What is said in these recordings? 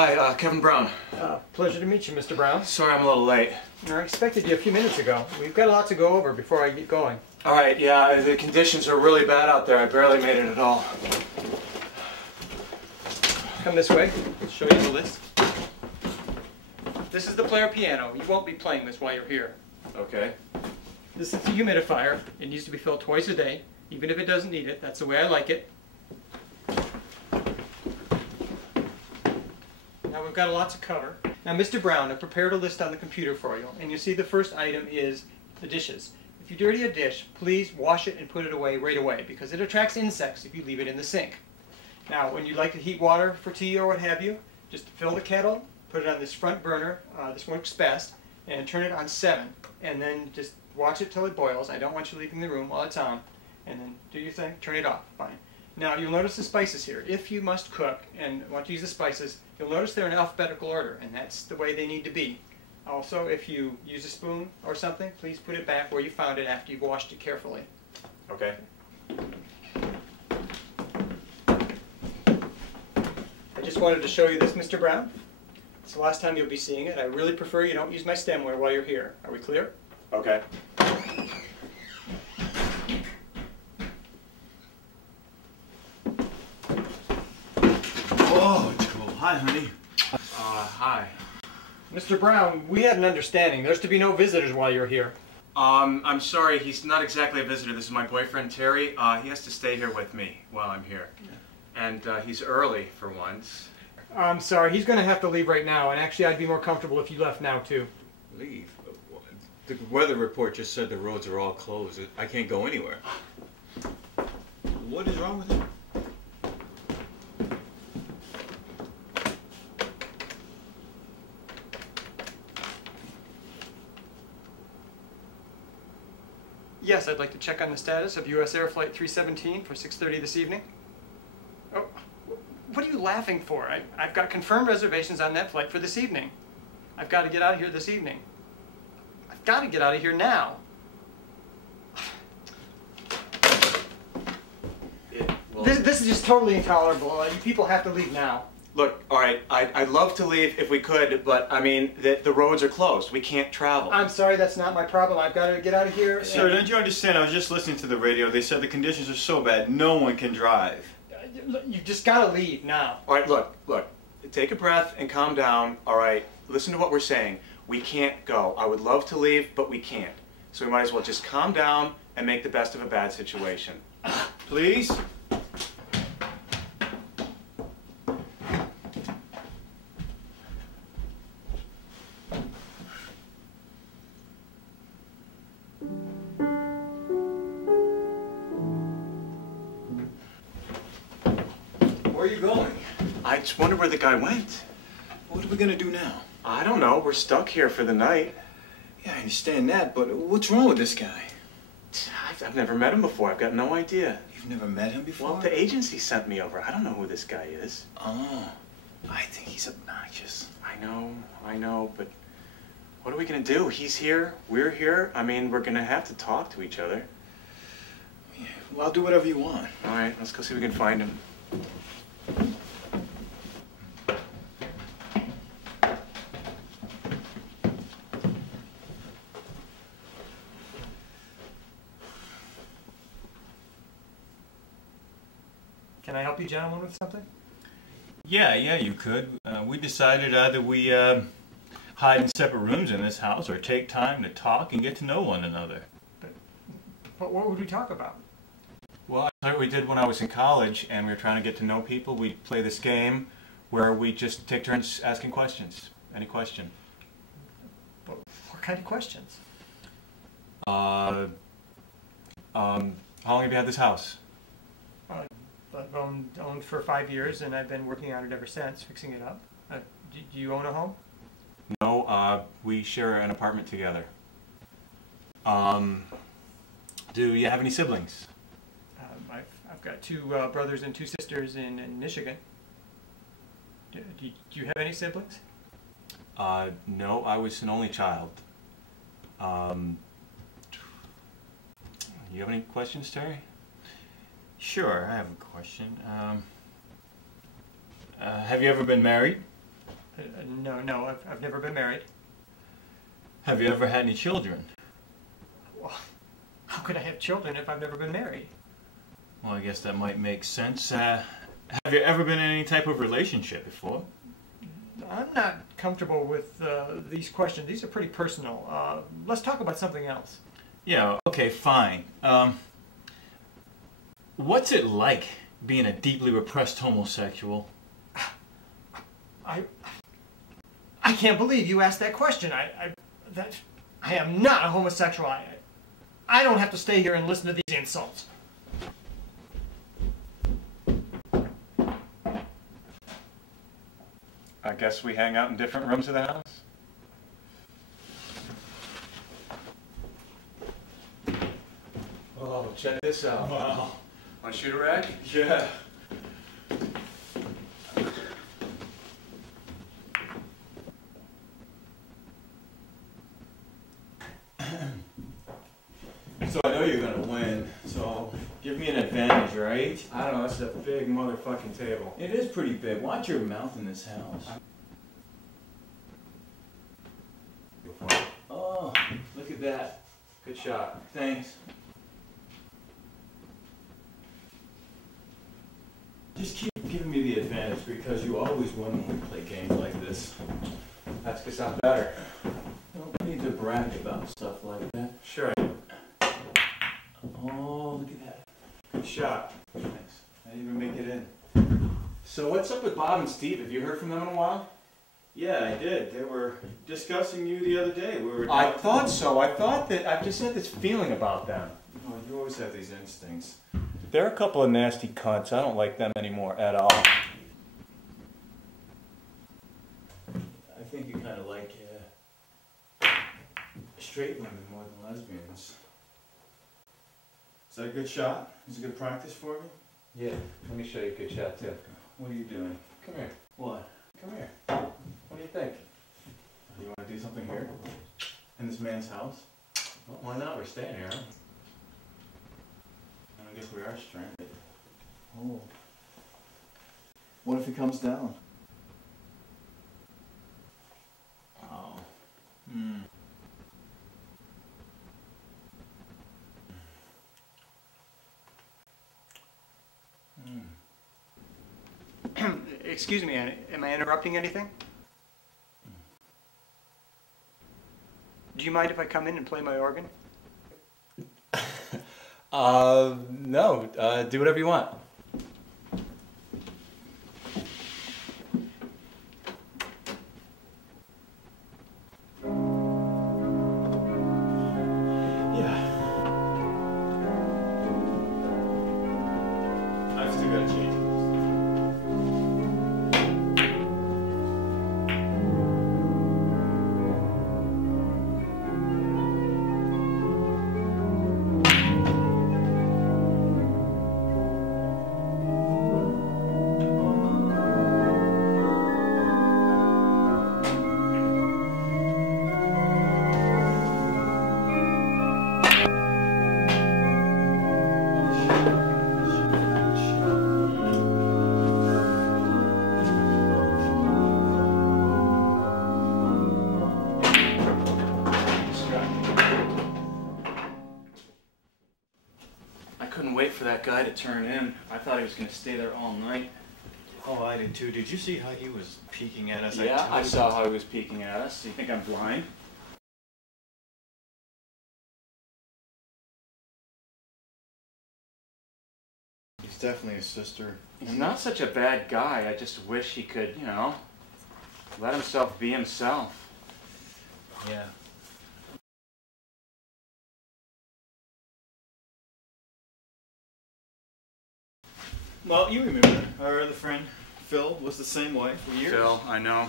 Hi, Kevin Brown. Pleasure to meet you, Mr. Brown. Sorry I'm a little late. I expected you a few minutes ago. We've got a lot to go over before I get going. All right, yeah, the conditions are really bad out there. I barely made it at all. Come this way. I'll show you the list. This is the player piano. You won't be playing this while you're here. Okay. This is the humidifier. It needs to be filled twice a day, even if it doesn't need it. That's the way I like it. Now we've got a lot to cover. Now, Mr. Brown, I've prepared a list on the computer for you, and you see the first item is the dishes. If you dirty a dish, please wash it and put it away right away, because it attracts insects if you leave it in the sink. Now, when you'd like to heat water for tea or what have you, just fill the kettle, put it on this front burner, this works best, and turn it on 7, and then just watch it till it boils. I don't want you leaving the room while it's on, and then do your thing, turn it off, fine. Now, you'll notice the spices here. If you must cook and want to use the spices, you'll notice they're in alphabetical order, and that's the way they need to be. Also, if you use a spoon or something, please put it back where you found it after you've washed it carefully. Okay. I just wanted to show you this, Mr. Brown. It's the last time you'll be seeing it. I really prefer you don't use my stemware while you're here. Are we clear? Okay. Oh, Joe. Hi, honey. Hi. Mr. Brown, we had an understanding. There's to be no visitors while you're here. I'm sorry, he's not exactly a visitor. This is my boyfriend, Terry. He has to stay here with me while I'm here. And he's early for once. I'm sorry, he's going to have to leave right now, and actually I'd be more comfortable if you left now, too. Leave? The weather report just said the roads are all closed. I can't go anywhere. What is wrong with him? Yes, I'd like to check on the status of U.S. Air Flight 317 for 6:30 this evening. Oh, what are you laughing for? I've got confirmed reservations on that flight for this evening. I've got to get out of here this evening. I've got to get out of here now. This is just totally intolerable. You people have to leave now. Look, all right, I'd love to leave if we could, but I mean, the roads are closed. We can't travel. I'm sorry, that's not my problem. I've got to get out of here. Sir, don't you understand? I was just listening to the radio. They said the conditions are so bad, no one can drive. You just got to leave now. All right, look. Take a breath and calm down. All right, listen to what we're saying. We can't go. I would love to leave, but we can't. So we might as well just calm down and make the best of a bad situation. Please? Where are you going? I just wonder where the guy went. What are we going to do now? I don't know. We're stuck here for the night. Yeah, I understand that, but what's wrong with this guy? I've never met him before. I've got no idea. You've never met him before? Well, the agency sent me over. I don't know who this guy is. Oh, I think he's obnoxious. I know, but what are we going to do? He's here. We're here. I mean, we're going to have to talk to each other. Yeah, well, I'll do whatever you want. All right, let's go see if we can find him. Can I help you gentlemen with something? Yeah, you could. We decided either we hide in separate rooms in this house or take time to talk and get to know one another. But what would we talk about? Well, that's what we did when I was in college and we were trying to get to know people. We'd play this game where we just take turns asking questions. Any question. What kind of questions? How long have you had this house? I've owned for 5 years, and I've been working on it ever since, fixing it up. Do you own a home? No, we share an apartment together. Do you have any siblings? I've got 2 brothers and 2 sisters in Michigan. Do you have any siblings? No, I was an only child. You have any questions, Terry? Sure, I have a question. Have you ever been married? No, I've never been married. Have you ever had any children? Well, how could I have children if I've never been married? Well, I guess that might make sense. Have you ever been in any type of relationship before? I'm not comfortable with these questions. These are pretty personal. Let's talk about something else. Yeah, okay, fine. What's it like being a deeply repressed homosexual? I can't believe you asked that question. I am not a homosexual. I don't have to stay here and listen to these insults. I guess we hang out in different rooms of the house. Oh, check this out. Wow. Want to shoot a rag? Yeah. So I know you're gonna win, so give me an advantage, right? I don't know, this is a big motherfucking table. It is pretty big. Watch your mouth in this house. Oh, look at that. Good shot. Thanks. Just keep giving me the advantage because you always win when we play games like this. That's because I'm better. Don't need to brag about stuff like that. Sure. Oh, look at that. Good shot. Thanks. I didn't even make it in. So what's up with Bob and Steve? Have you heard from them in a while? Yeah, I did. They were discussing you the other day. I thought so. I thought that I just had this feeling about them. Oh, you always have these instincts. They're a couple of nasty cunts. I don't like them anymore at all. I think you kind of like straight women more than lesbians. Is that a good shot? Is it good practice for me? Yeah. Let me show you a good shot too. What are you doing? Come here. What? Come here. What do you think? You want to do something here? In this man's house? Well, why not? We're staying here. Huh? I guess we are stranded. Oh. What if he comes down? Oh. Hmm. Excuse me, am I interrupting anything? Do you mind if I come in and play my organ? No. Do whatever you want. Yeah. I've still got to change it. I couldn't wait for that guy to turn in. I thought he was going to stay there all night. Oh, I did too. Did you see how he was peeking at us? Yeah, I saw how he was peeking at us. Do you think I'm blind? He's definitely a sister. He's not such a bad guy. I just wish he could, you know, let himself be himself. Yeah. Well, you remember our other friend, Phil, was the same way for years. Phil, I know.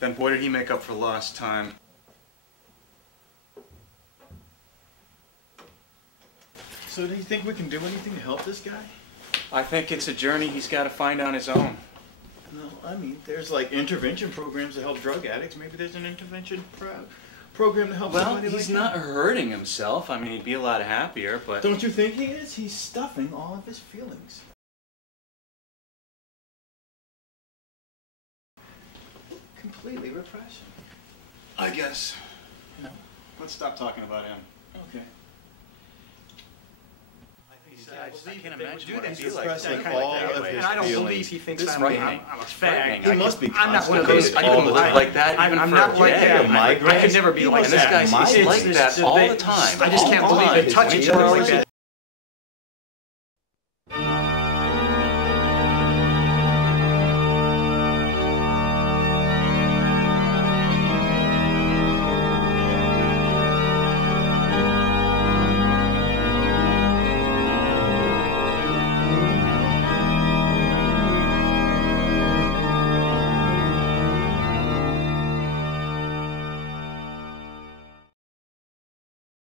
Then boy did he make up for lost time. So do you think we can do anything to help this guy? I think it's a journey he's got to find on his own. No, I mean, there's like intervention programs to help drug addicts. Maybe there's an intervention program to help Well, somebody he's like not that. hurting himself. I mean, he'd be a lot happier, but... Don't you think he is? He's stuffing all of his feelings. completely repress him. I guess. You know? Let's stop talking about him. Okay. I can't they would imagine do what that. it'd be like Expressing to think all like that of way. his And I don't feelings. believe he thinks It's I'm frightening. a fag. He must be I'm not one of those. I constipated all couldn't the live time. like that. Even I'm for not a like day. that. a migraine. I could never be He like must And this that. guy's have he's like migraines that all the they- time. I just can't all the believe time. they touch His each other like whenever that.